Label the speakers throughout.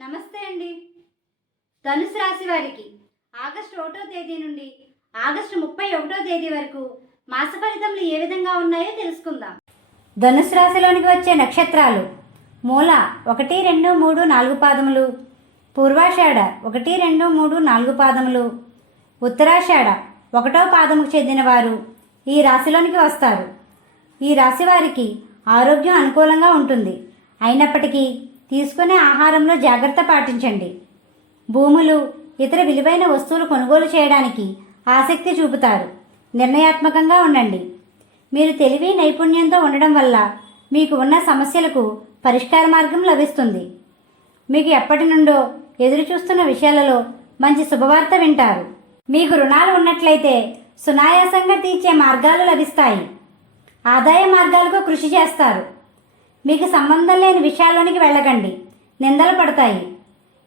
Speaker 1: నమస్తే అండి. ధనుసు రాశి వారికి ఆగస్టు ఒకటో తేదీ నుండి ఆగస్టు ముప్పై ఒకటో తేదీ వరకు మాస ఫలితములు ఏ విధంగా ఉన్నాయో తెలుసుకుందాం. ధనుసు రాశిలోనికి వచ్చే నక్షత్రాలు మూల ఒకటి రెండు మూడు నాలుగు పాదములు పూర్వాషాఢ ఒకటి రెండు మూడు నాలుగు పాదములు ఉత్తరాషాఢ ఒకటో పాదముకు చెందినవారు ఈ రాశిలోనికి వస్తారు. ఈ రాశి వారికి ఆరోగ్యం అనుకూలంగా ఉంటుంది. అయినప్పటికీ తీసుకునే ఆహారంలో జాగ్రత్త పాటించండి. భూములు ఇతర విలువైన వస్తువులు కొనుగోలు చేయడానికి ఆసక్తి చూపుతారు. నిర్ణయాత్మకంగా ఉండండి. మీరు తెలివి నైపుణ్యంతో ఉండడం వల్ల మీకు ఉన్న సమస్యలకు పరిష్కార మార్గం లభిస్తుంది. మీకు ఎప్పటి నుండో ఎదురు చూస్తున్న విషయాలలో మంచి శుభవార్త వింటారు. మీకు రుణాలు ఉన్నట్లయితే సునాయాసంగా తీర్చే మార్గాలు లభిస్తాయి. ఆదాయ మార్గాలకు కృషి చేస్తారు. మీకు సంబంధం లేని విషయాల్లోనికి వెళ్ళకండి. నిందలు పడతాయి.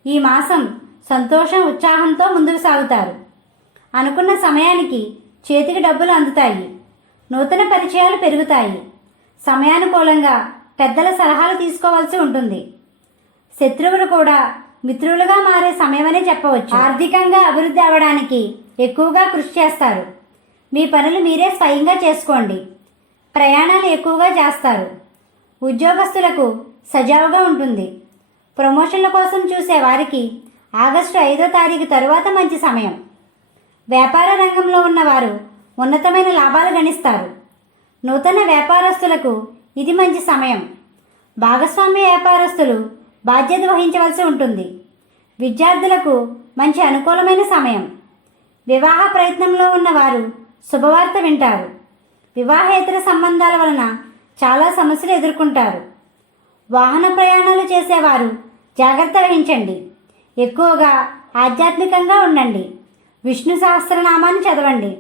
Speaker 1: ఈ మాసం సంతోషం ఉత్సాహంతో ముందుకు సాగుతారు. అనుకున్న సమయానికి చేతికి డబ్బులు అందుతాయి. నూతన పరిచయాలు పెరుగుతాయి. సమయానుకూలంగా పెద్దల సలహాలు తీసుకోవాల్సి ఉంటుంది. శత్రువులు కూడా మిత్రులుగా మారే సమయమనే చెప్పవచ్చు. ఆర్థికంగా అభివృద్ధి అవ్వడానికి ఎక్కువగా కృషి చేస్తారు. మీ పనులు మీరే స్వయంగా చేసుకోండి. ప్రయాణాలు ఎక్కువగా చేస్తారు. ఉద్యోగస్తులకు సజావుగా ఉంటుంది. ప్రమోషన్ల కోసం చూసే వారికి ఆగస్టు ఐదో తారీఖు తరువాత మంచి సమయం. వ్యాపార రంగంలో ఉన్నవారు ఉన్నతమైన లాభాలు గణిస్తారు. నూతన వ్యాపారస్తులకు ఇది మంచి సమయం. భాగస్వామ్య వ్యాపారస్తులు బాధ్యత వహించవలసి ఉంటుంది. విద్యార్థులకు మంచి అనుకూలమైన సమయం. వివాహ ప్రయత్నంలో ఉన్నవారు శుభవార్త వింటారు. వివాహేతర సంబంధాల వలన చాలా సమస్యలు ఎదుర్కొంటారు. వాహన ప్రయాణాలు చేసేవారు జాగ్రత్త వహించండి. ఎక్కువగా ఆధ్యాత్మికంగా ఉండండి. విష్ణు సహస్రనామాన్ని చదవండి.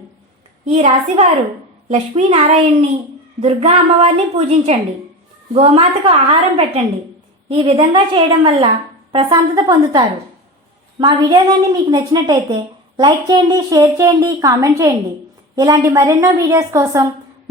Speaker 1: ఈ రాశివారు లక్ష్మీనారాయణ్ణి దుర్గా అమ్మవారిని పూజించండి. గోమాతకు ఆహారం పెట్టండి. ఈ విధంగా చేయడం వల్ల ప్రశాంతత పొందుతారు. మా వీడియో కానీ మీకు నచ్చినట్టయితే లైక్ చేయండి షేర్ చేయండి కామెంట్ చేయండి. ఇలాంటి మరెన్నో వీడియోస్ కోసం